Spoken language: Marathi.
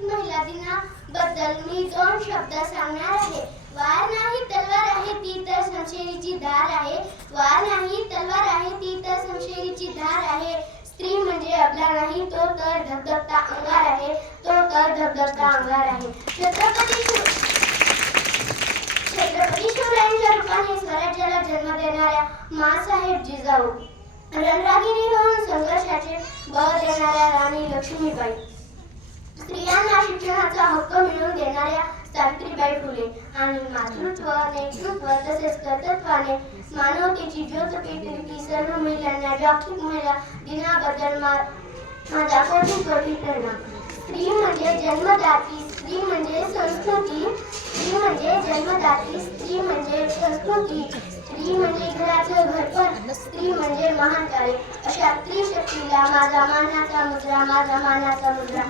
जागतिक महिला दिनाबद्दल मी 2 शब्द सांगणार आहे. वार नाही तलवार आहे ती तर शमशेरीची धार आहे. वार नाही तलवार आहे ती तर शमशेरीची धार आहे. स्त्री म्हणजे आपला नाही तो तर धगधगता अंगार आहे. तो तर धगधगता अंगार आहे. छत्रपती शिवरायांच्या रूपाने स्वराज्याला जन्म देणाऱ्या माँसाहेब जिजाऊ, रणरागिणी होऊन संघर्षाचे बळ देणाऱ्या राणी लक्ष्मीबाई, स्त्रियांना शिक्षणाचा हक्क मिळवून देणाऱ्या सावित्रीबाई फुले आणि मातृत्व, नेतृत्व तसेच कर्तृत्वाने मानवतेची ज्योत पेटवणारी सर्व महिलांना जागतिक महिला दिनाबद्दल माझा कोटी कोटी प्रणाम. स्त्री म्हणजे जन्मदाती, स्त्री म्हणजे संस्कृती, स्त्री म्हणजे जन्मदाती, स्त्री म्हणजे संस्कृती, स्त्री म्हणजे घराचं घरपण, स्त्री म्हणजे महान कार्य. अशा स्त्री शक्तीला माझा मानाचा मुद्रा, माझा मानाचा मुद्रा.